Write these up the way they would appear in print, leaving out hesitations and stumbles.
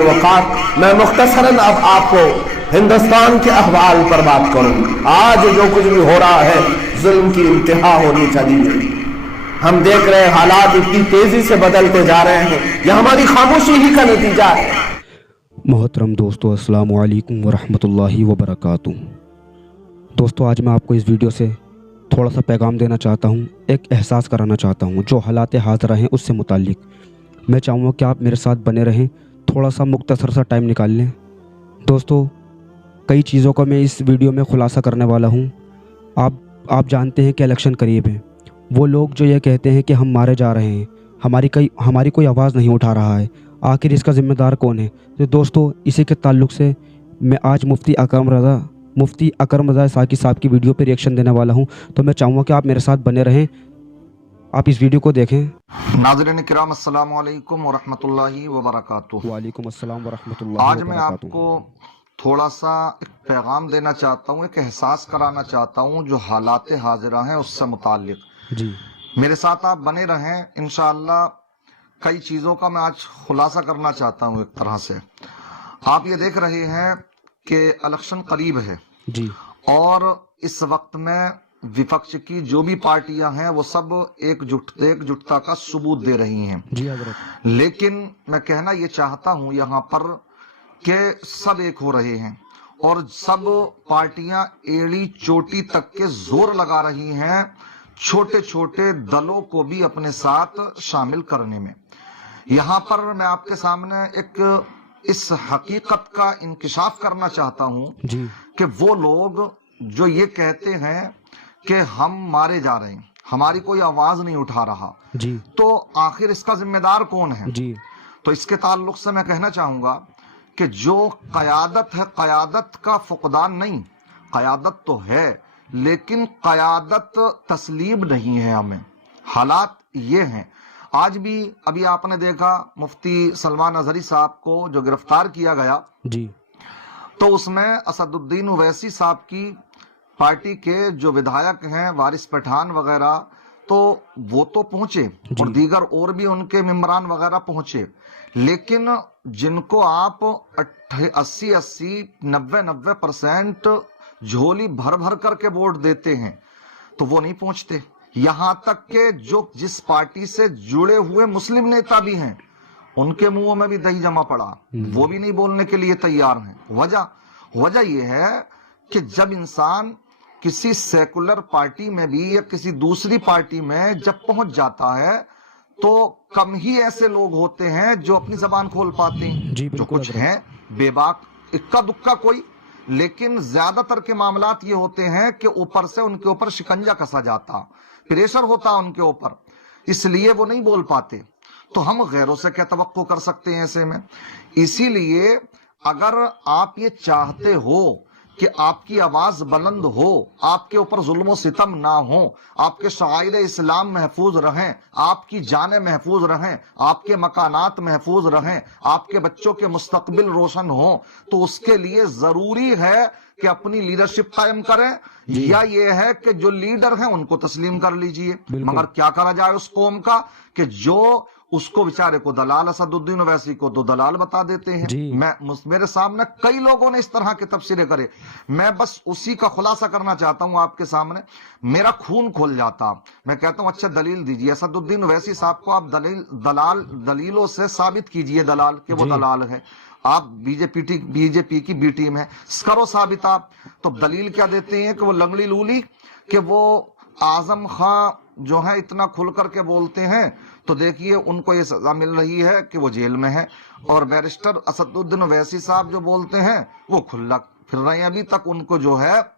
वक़ात मैं मुख्तसरन अब आपको हिंदुस्तान के अहवाल पर बात करूं। आज जो कुछ भी हो रहा है जुल्म की इंतहा होनी चाहिए। हम देख रहे हैं हालात इतनी तेजी से बदलते जा रहे हैं, यह हमारी खामोशी ही का नतीजा है। मोहतरम दोस्तों, अस्सलामु अलैकुम वरहमतुल्लाहि वबरकातुहू। दोस्तों, आज मैं आपको इस वीडियो से थोड़ा सा पैगाम देना चाहता हूँ, एक एहसास कराना चाहता हूँ जो हालात हाज़िरा हैं उससे मुताल्लिक। मैं चाहूँगा कि आप मेरे साथ बने रहें, थोड़ा सा मुख्तसर सा टाइम निकाल लें। दोस्तों, कई चीज़ों का मैं इस वीडियो में खुलासा करने वाला हूँ। आप जानते हैं कि इलेक्शन करीब है। वो लोग जो ये कहते हैं कि हम मारे जा रहे हैं, हमारी कोई आवाज़ नहीं उठा रहा है, आखिर इसका ज़िम्मेदार कौन है? तो दोस्तों, इसी के ताल्लुक़ से मैं आज मुफ्ती अकरम रज़ा साकी साहब की वीडियो पे रिएक्शन देने वाला हूं। तो मैं चाहूँगा कि आप मेरे साथ बने रहें, आप इस वीडियो को देखें। नाज़रीन किराम, अस्सलामु अलैकुम वरहमतुल्लाहि वबरकातुहू। वालेकुम अस्सलाम वरहमतुल्लाहि आज मैं आपको थोड़ा सा एक पैगाम देना चाहता हूँ, एक एहसास कराना चाहता हूँ जो हालात हाजिरा हैं उससे मुताल्लिक। जी, मेरे साथ आप बने रहें। इंशाअल्लाह कई चीज़ों का मैं आज खुलासा करना चाहता हूँ। एक तरह से आप ये देख रहे हैं कि इलेक्शन करीब है जी, और इस वक्त में विपक्ष की जो भी पार्टियां हैं वो सब एकजुटता का सबूत दे रही हैं। जी हज़रत। लेकिन मैं कहना ये चाहता हूं यहाँ पर कि सब एक हो रहे हैं और सब पार्टियां एड़ी चोटी तक के जोर लगा रही हैं छोटे छोटे दलों को भी अपने साथ शामिल करने में। यहाँ पर मैं आपके सामने एक इस हकीकत का इंकिशाफ करना चाहता हूं जी, कि वो लोग जो ये कहते हैं कि हम मारे जा रहे हैं, हमारी कोई आवाज नहीं उठा रहा, जी, तो आखिर इसका जिम्मेदार कौन है? जी, तो इसके ताल्लुक से मैं कहना चाहूंगा कि जो कयादत है, कयादत का फुकदान नहीं, कयादत तो है लेकिन कयादत तस्लीम नहीं है हमें। हालात ये हैं। आज भी अभी आपने देखा मुफ्ती सलमान अजहरी साहब को जो गिरफ्तार किया गया, जी, तो उसमें असदुद्दीन ओवैसी साहब की पार्टी के जो विधायक हैं वारिस पठान वगैरह, तो वो तो पहुंचे और दीगर और भी उनके मेंबरान वगैरह पहुंचे, लेकिन जिनको आप 80-90% झोली भर भर करके वोट देते हैं तो वो नहीं पहुंचते। यहां तक के जो जिस पार्टी से जुड़े हुए मुस्लिम नेता भी हैं उनके मुंह में भी दही जमा पड़ा, वो भी नहीं बोलने के लिए तैयार हैं। वजह यह है कि जब इंसान किसी सेकुलर पार्टी में भी या किसी दूसरी पार्टी में जब पहुंच जाता है तो कम ही ऐसे लोग होते हैं जो अपनी जबान खोल पाते हैं। जो कुछ हैं बेबाक, इक्का दुक्का कोई, लेकिन ज्यादातर के मामलात ये होते हैं कि ऊपर से उनके ऊपर शिकंजा कसा जाता, प्रेशर होता उनके ऊपर, इसलिए वो नहीं बोल पाते। तो हम गैरों से क्या तवक्को कर सकते हैं ऐसे में? इसीलिए अगर आप ये चाहते हो कि आपकी आवाज बुलंद हो, आपके ऊपर जुल्म सितम ना हो, आपके शाइर इस्लाम महफूज रहें, आपकी जानें महफूज रहें, आपके मकानात महफूज रहें, आपके बच्चों के मुस्तकबिल रोशन हो, तो उसके लिए जरूरी है कि अपनी लीडरशिप कायम करें, या ये है कि जो लीडर हैं उनको तस्लीम कर लीजिए। मगर क्या करा जाए उस कौम का कि जो उसको बेचारे को दलाल, असदुद्दीन ओवैसी को तो दलाल बता देते हैं। मेरे सामने कई लोगों ने इस तरह के तफसीरें करे। मैं बस उसी का खुलासा करना चाहता हूं आपके सामने। मेरा खून खोल जाता। मैं कहता हूं अच्छा दलील दीजिए, असदुद्दीन ओवैसी साहब को आप दलीलों से साबित कीजिए दलाल कि वो दलाल है। आप बीजेपी की बी टीम है, करो साबित आप। तो दलील क्या देते हैं कि वो लंगड़ी लूली, कि वो आजम खां जो है इतना खुल करके बोलते हैं, तो देखिए उनको ये सजा मिल रही है कि वो जेल में है, और बैरिस्टर असदुद्दीन ओवैसी साहब जो बोलते हैं वो खुला फिर रहे हैं, अभी तक उनको जो है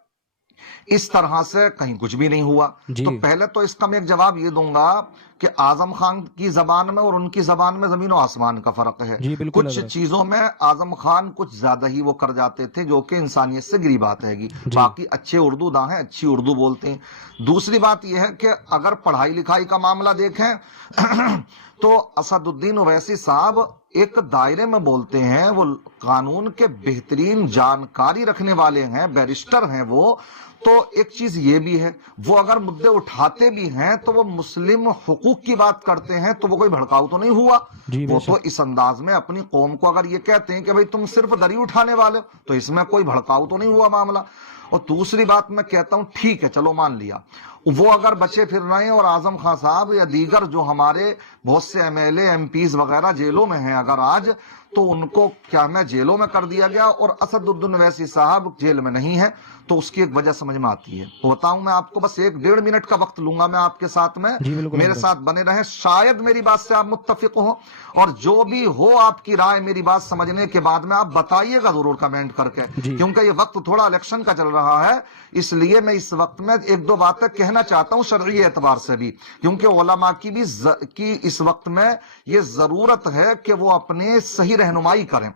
इस तरह से कहीं कुछ भी नहीं हुआ। तो पहले तो इसका मैं एक जवाब ये दूंगा कि आजम खान की जबान में और उनकी जबान में जमीन और आसमान का फर्क है। कुछ चीजों में आजम खान कुछ ज्यादा ही वो कर जाते थे जो कि इंसानियत से गिरी बात है। बाकी अच्छे उर्दू दां हैं, अच्छी उर्दू बोलते हैं। दूसरी बात यह है कि अगर पढ़ाई लिखाई का मामला देखें तो असदुद्दीन ओवैसी साहब एक दायरे में बोलते हैं, वो कानून के बेहतरीन जानकारी रखने वाले हैं, बैरिस्टर हैं वो, तो एक चीज ये भी है, वो अगर मुद्दे उठाते भी हैं तो वो मुस्लिम हुकूक की बात करते हैं, तो वो कोई भड़काऊ तो नहीं हुआ। वो तो इस अंदाज में अपनी कौम को अगर ये कहते हैं कि भाई तुम सिर्फ दरी उठाने वाले हो, तो इसमें कोई भड़काऊ तो नहीं हुआ मामला। और दूसरी बात मैं कहता हूं, ठीक है चलो मान लिया, वो अगर बचे फिर रहे हैं और आजम खान साहब या दीगर जो हमारे बहुत से एमएलए एमपीज वगैरह जेलों में हैं अगर आज, तो उनको क्या मैं जेलों में कर दिया गया और असदुद्दीन ओवैसी साहब जेल में नहीं है, तो उसकी एक वजह समझ में आती है। तो बताऊं मैं आपको, बस 1-1.5 मिनट का वक्त लूंगा मैं आपके साथ में, मेरे साथ बने रहें, शायद मेरी बात से आप मुत्तफिक हो, और जो भी हो आपकी राय मेरी बात समझने के बाद में आप बताइएगा जरूर कमेंट करके, क्योंकि ये वक्त थोड़ा इलेक्शन का चल रहा है, इसलिए मैं इस वक्त में 1-2 बातें कहना चाहता हूं शरई एतबार से भी, क्योंकि उलमा की भी की इस वक्त में ये जरूरत है कि वो अपने सही रहनुमाई करें।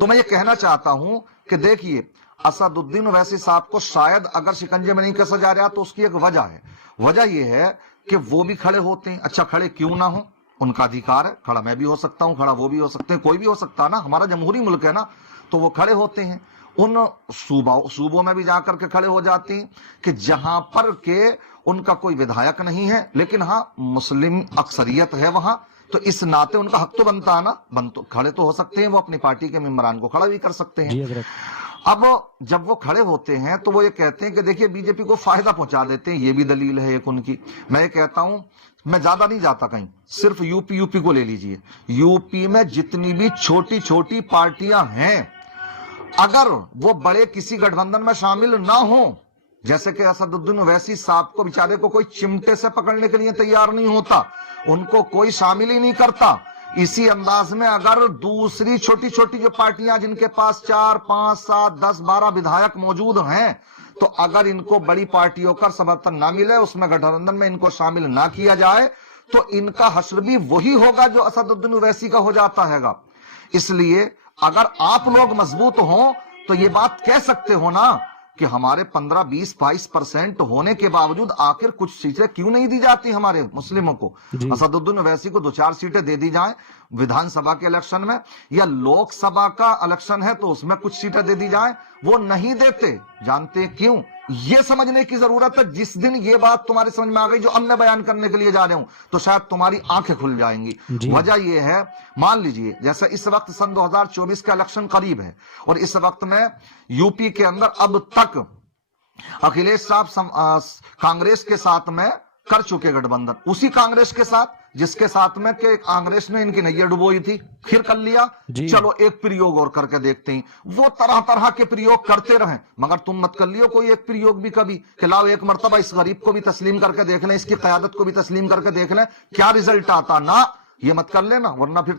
तो मैं ये कहना चाहता हूं कि देखिए, असदुद्दीन ओवैसी साहब को शायद अगर शिकंजे में नहीं कसा जा रहा तो उसकी एक वजह है। वजह यह है कि वो भी खड़े होते हैं, अच्छा खड़े क्यों ना हो, उनका अधिकार है, खड़ा मैं भी हो सकता हूं, खड़ा वो भी हो सकते हैं, कोई भी हो सकता है ना, हमारा जमहूरी मुल्क है ना, तो वो खड़े होते हैं। उन सूबों में भी जाकर के खड़े हो जाते हैं कि जहां पर के उनका कोई विधायक नहीं है, लेकिन हाँ मुस्लिम अक्सरियत है वहां, तो इस नाते उनका हक तो बनता है ना, तो खड़े तो हो सकते हैं, वो अपनी पार्टी के मेंबरान को खड़ा भी कर सकते हैं। अब जब वो खड़े होते हैं तो वो ये कहते हैं कि देखिए बीजेपी को फायदा पहुंचा देते हैं, ये भी दलील है एक उनकी। मैं ये कहता हूं, मैं ज्यादा नहीं जाता कहीं, सिर्फ यूपी को ले लीजिए, यूपी में जितनी भी छोटी छोटी पार्टियां हैं, अगर वो बड़े किसी गठबंधन में शामिल ना हो, जैसे कि असदुद्दीन ओवैसी साहब को बेचारे को कोई चिमटे से पकड़ने के लिए तैयार नहीं होता, उनको कोई शामिल ही नहीं करता, इसी अंदाज में अगर दूसरी छोटी छोटी जो पार्टियां जिनके पास 4, 5, 7, 10, 12 विधायक मौजूद हैं, तो अगर इनको बड़ी पार्टियों का समर्थन ना मिले, उसमें गठबंधन में इनको शामिल ना किया जाए, तो इनका हश्र भी वही होगा जो असदुद्दीन ओवैसी का हो जाता हैगा। इसलिए अगर आप लोग मजबूत हो तो ये बात कह सकते हो ना कि हमारे 15, 20, 22% होने के बावजूद आखिर कुछ सीटें क्यों नहीं दी जाती हमारे मुस्लिमों को। असदुद्दीन ओवैसी को 2-4 सीटें दे दी जाएं विधानसभा के इलेक्शन में, या लोकसभा का इलेक्शन है तो उसमें कुछ सीटें दे दी जाएं, वो नहीं देते। जानते क्यों? ये समझने की जरूरत है। जिस दिन ये बात तुम्हारी समझ में आ गई जो अब मैं बयान करने के लिए जा रहा हूं, तो शायद तुम्हारी आंखें खुल जाएंगी। वजह ये है, मान लीजिए जैसे इस वक्त सन 2024 का इलेक्शन करीब है, और इस वक्त में यूपी के अंदर अब तक अखिलेश साहब कांग्रेस के साथ में कर चुके गठबंधन, उसी कांग्रेस के साथ जिसके साथ में कि कांग्रेस ने इनकी नैया डुबोई थी, फिर कर लिया। चलो एक प्रयोग और करके देखते हैं। वो तरह तरह के प्रयोग करते रहे, मगर तुम मत कर लियो कोई एक प्रयोग भी कभी कि लाओ एक मर्तबा इस गरीब को भी तस्लीम करके देख लें, इसकी कयादत को भी तस्लीम करके देख लें क्या रिजल्ट आता। ना, ये मत कर लेना, वरना फिर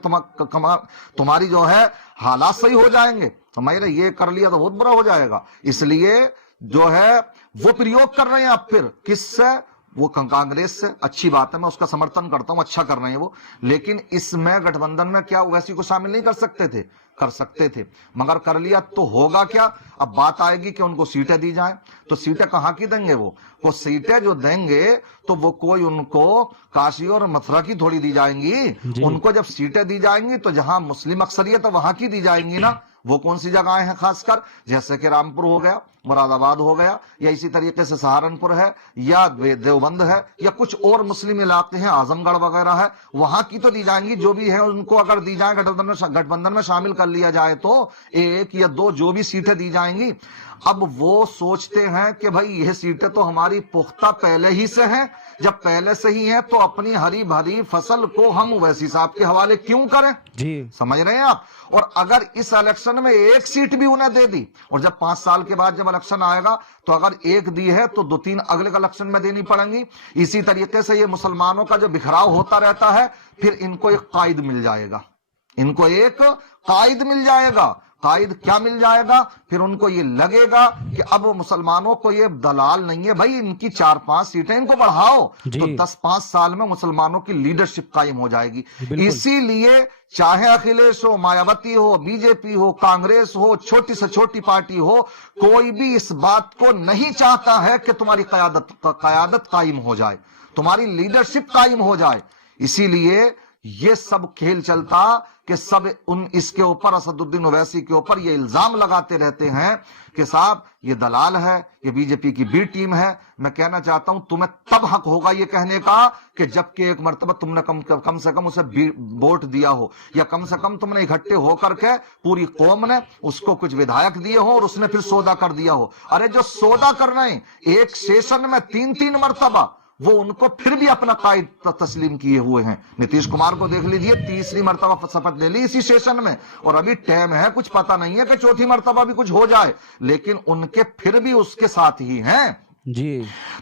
तुम्हारी जो है हालात सही हो जाएंगे। तो मैंने ये कर लिया तो बहुत बुरा हो जाएगा। इसलिए जो है वो प्रयोग कर रहे हैं आप, फिर किससे? वो कांग्रेस से। अच्छी बात है, मैं उसका समर्थन करता हूं, अच्छा कर रहे हैं वो, लेकिन इसमें गठबंधन में क्या ओवैसी को शामिल नहीं कर सकते थे? कर सकते थे, मगर कर लिया तो होगा क्या? अब बात आएगी कि उनको सीटें दी जाएं, तो सीटें कहां की देंगे? वो सीटें जो देंगे तो वो कोई उनको काशी और मथुरा की थोड़ी दी जाएंगी। उनको जब सीटें दी जाएंगी तो जहां मुस्लिम अक्सरियत है वहां की दी जाएंगी ना। वो कौन सी जगहें हैं? खासकर जैसे कि रामपुर हो गया, मुरादाबाद हो गया, या इसी तरीके से सहारनपुर है, या देवबंद है, या कुछ और मुस्लिम इलाके हैं, आजमगढ़ वगैरह है, वहां की तो दी जाएंगी। जो भी है उनको अगर दी जाए, गठबंधन में शामिल कर लिया जाए तो 1 या 2 जो भी सीटें दी जाएंगी। अब वो सोचते हैं कि भाई यह सीटें तो हमारी पुख्ता पहले ही से हैं, जब पहले से ही है तो अपनी हरी भरी फसल को हम ओवैसी साहब के हवाले क्यों करें? समझ रहे हैं आप? और अगर इस इलेक्शन में 1 सीट भी उन्हें दे दी, और जब 5 साल के बाद जब इलेक्शन आएगा तो अगर 1 दी है तो 2-3 अगले इलेक्शन में देनी पड़ेंगी। इसी तरीके से ये मुसलमानों का जो बिखराव होता रहता है, फिर इनको एक कायद मिल जाएगा, इनको एक कायद मिल जाएगा। कायद क्या मिल जाएगा? फिर उनको ये लगेगा कि अब मुसलमानों को ये दलाल नहीं है भाई, इनकी 4-5 सीटें इनको बढ़ाओ, तो 10-5 साल में मुसलमानों की लीडरशिप कायम हो जाएगी। इसीलिए चाहे अखिलेश हो, मायावती हो, बीजेपी हो, कांग्रेस हो, छोटी से छोटी पार्टी हो, कोई भी इस बात को नहीं चाहता है कि तुम्हारी कयादत कायम हो जाए, तुम्हारी लीडरशिप कायम हो जाए। इसीलिए یہ سب کھیل چلتا کہ سب اس کے اوپر اسدالدین اویسی کے اوپر یہ الزام لگاتے رہتے ہیں کہ صاحب یہ دلال ہے، یہ بی جے پی کی بی ٹیم ہے۔ میں کہنا چاہتا ہوں تمہیں تب حق ہوگا یہ کہنے کا کہ جبکہ ایک مرتبہ تم نے کم سے کم اسے ووٹ دیا ہو، یا کم سے کم تم نے اکٹھے ہو کر کے پوری قوم نے اس کو کچھ ودھائک دیے ہو اور اس نے پھر سودا کر دیا ہو۔ ارے جو سودا کر رہے ہیں ایک سیشن میں 3 مرتبہ، وہ ان کو پھر بھی اپنا قائد تسلیم کیے ہوئے ہیں۔ نتیش کمار کو دیکھ لیجئے، 3 مرتبہ شپث لے لی اسی سیشن میں، اور ابھی ٹائم ہے، کچھ پتہ نہیں ہے کہ 4تھی مرتبہ بھی کچھ ہو جائے، لیکن ان کے پھر بھی اس کے ساتھ ہی ہیں جی۔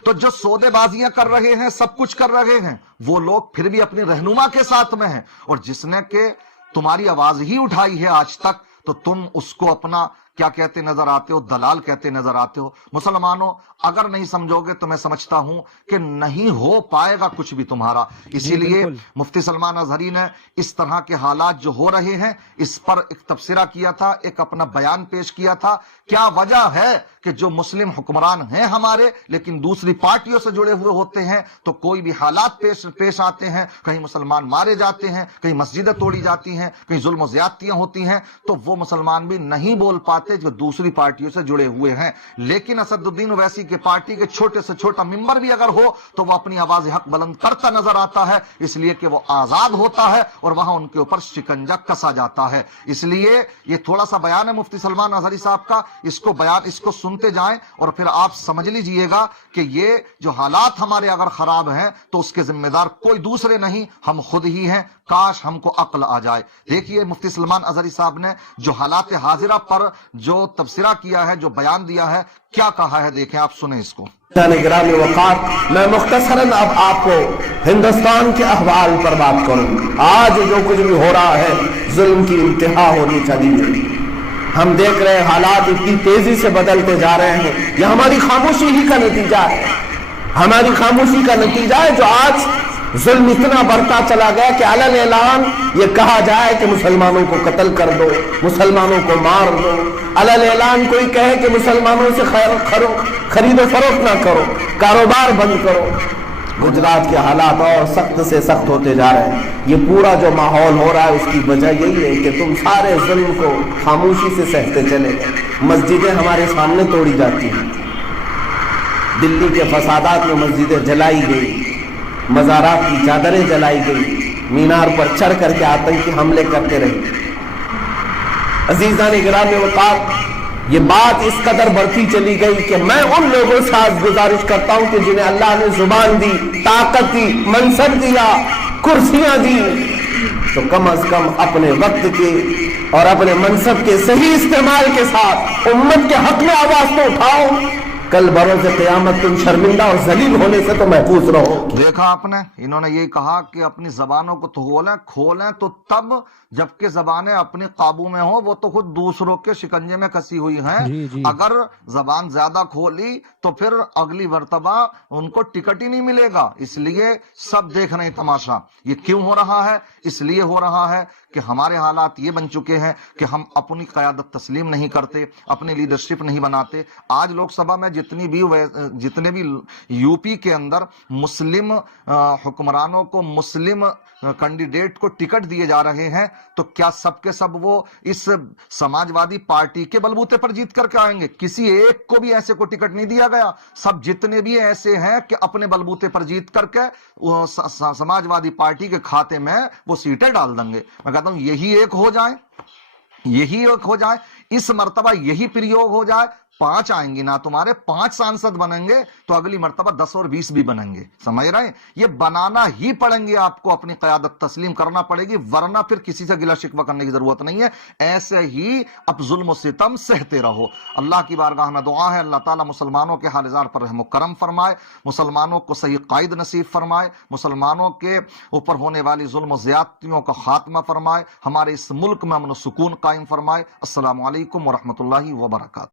تو جو سودے بازیاں کر رہے ہیں، سب کچھ کر رہے ہیں، وہ لوگ پھر بھی اپنی رہنما کے ساتھ میں ہیں، اور جس نے کہ تمہاری آواز ہی اٹھائی ہے آج تک، تو تم اس کو اپنا کیا کہتے نظر آتے ہو؟ دلال کہتے نظر آتے ہو۔ مسلمانوں اگر نہیں سمجھو گے تو میں سمجھتا ہوں کہ نہیں ہو پائے گا کچھ بھی تمہارا۔ اسی لیے مفتی سلمان اظہری نے اس طرح کے حالات جو ہو رہے ہیں اس پر ایک تبصرہ کیا تھا، ایک اپنا بیان پیش کیا تھا۔ کیا وجہ ہے کہ جو مسلم حکمران ہیں ہمارے لیکن دوسری پارٹیوں سے جڑے ہوئے ہوتے ہیں تو کوئی بھی حالات پیش آتے ہیں، کہیں مسلمان مارے جاتے ہیں، کہیں مسجدیں توڑی جاتی ہیں، کہیں ظلم و زیادتیاں ہوتی ہیں، تو وہ مسلمان بھی نہیں بول پاتے جو دوسری پارٹیوں سے جڑے ہوئے ہیں۔ لیکن اسدالدین اویسی کے پارٹی کے چھوٹے سے چھوٹا ممبر بھی اگر ہو تو وہ اپنی آواز حق بلند کرتا نظر آتا ہے، اس لیے کہ وہ آزاد ہوتا ہے اور وہاں ان کے اوپر شکنجہ کسا جاتا ہے۔ اس لیے یہ تھوڑا سا بیان ہے مفتی سلمان اظہری صاحب کا، اس کو سنتے جائیں اور پھر آپ سمجھ لیجئے گا کہ یہ جو حالات ہمارے اگر خراب ہیں تو اس کے ذمہ دار کوئی دوسرے نہیں، ہم خود ہی ہیں۔ کاش ہم کو عقل آ جائے۔ دیکھیے مفتی سلمان اظہری صاحب نے جو حالات حاضرہ پر جو تبصرہ کیا ہے، جو بیان دیا ہے، کیا کہا ہے، دیکھیں آپ سنیں اس کو۔ گرامی وقار، میں مختصراً اب آپ کو ہندوستان کے احوال پر بات کروں۔ آج جو کچھ بھی ہو رہا ہے ظلم کی انتہا ہونی چاہیے۔ ہم دیکھ رہے ہیں حالات اتنی تیزی سے بدلتے جا رہے ہیں، یہ ہماری خاموشی ہی کا نتیجہ ہے، ہماری خاموشی کا نتیجہ ہے جو آج ظلم اتنا بڑھتا چلا گیا کہ علن اعلان یہ کہا جائے کہ مسلمانوں کو قتل کر دو، مسلمانوں کو مار دو، علن اعلان کوئی کہے کہ مسلمانوں سے خرید و فروخت نہ کرو، کاروبار بند کرو۔ گجرات کے حالات اور سخت سے سخت ہوتے جا رہے ہیں۔ یہ پورا جو ماحول ہو رہا ہے اس کی وجہ یہی ہے کہ تم سارے ظلم کو خاموشی سے سہتے چلے گئے۔ مسجدیں ہمارے سامنے توڑی جاتی ہیں، دلی کے فسادات میں مسجدیں جلائی گئی، مزارات کی چادریں جلائی گئی، مینار پر چڑھ کر کے آتنکی حملے کرتے رہے۔ عزیزان گرامی وقار، یہ بات اس قدر بڑھتی چلی گئی کہ میں ان لوگوں سے آج گزارش کرتا ہوں کہ جنہیں اللہ نے زبان دی، طاقت دی، منصب دیا، کرسیاں دی، تو کم از کم اپنے وقت کے اور اپنے منصب کے صحیح استعمال کے ساتھ امت کے حق میں آواز تو اٹھاؤ۔ کل بروز قیامت تم شرمندہ اور ذلیل ہونے سے تو محفوظ رہو۔ دیکھا آپ نے، انہوں نے یہی کہا کہ اپنی زبانوں کو تو کھولیں تو تب جبکہ زبانیں اپنے قابو میں ہوں، وہ تو خود دوسروں کے شکنجے میں کسی ہوئی ہیں۔ اگر زبان زیادہ کھولی تو پھر اگلی مرتبہ ان کو ٹکٹ ہی نہیں ملے گا۔ اس لیے سب دیکھ رہے ہیں تماشا۔ یہ کیوں ہو رہا ہے؟ اس لیے ہو رہا ہے کہ ہمارے حالات یہ بن چکے ہیں کہ ہم اپنی قیادت تسلیم نہیں کرتے، اپنی لیڈرشپ نہیں بناتے۔ آج لوک سبھا میں جتنے بھی یو پی کے اندر مسلم حکمرانوں کو، مسلم کینڈیڈیٹ کو ٹکٹ دیے جا رہے ہیں تو کیا سب کے سب وہ اس سماجوادی پارٹی کے بلبوتے پر جیت کر کے آئیں گے؟ کسی ایک کو بھی ایسے کو ٹکٹ نہیں دیا گیا۔ سب جتنے بھی ایسے ہیں کہ اپنے بلبوتے پر جیت کر کے سماجوادی پارٹی کے کھاتے میں وہ سیٹیں ڈال دیں گے۔ میں کہتا ہوں یہی ایک ہو جائے، اس مرتبہ یہی پریوگ ہو جائے، 5 آئیں گی نا، تمہارے 5 سانسد بنیں گے تو اگلی مرتبہ 10 اور 20 بھی بنیں گے۔ سمجھ رہے ہیں؟ یہ بنانا ہی پڑیں گے، آپ کو اپنی قیادت تسلیم کرنا پڑے گی، ورنہ پھر کسی سے گلہ شکوہ کرنے کی ضرورت نہیں ہے۔ ایسے ہی اب ظلم و ستم سہتے رہو۔ اللہ کی بارگاہ میں دعا ہے اللہ تعالیٰ مسلمانوں کے حال زار پر رحم و کرم فرمائے، مسلمانوں کو صحیح قائد نصیب فرمائے، مسلمانوں کے اوپر ہونے والی ظلم و زیادتیوں کا خاتمہ فرمائے، ہمارے اس ملک میں امن و سکون قائم فرمائے۔ السلام علیکم ورحمۃ اللہ وبرکاتہ۔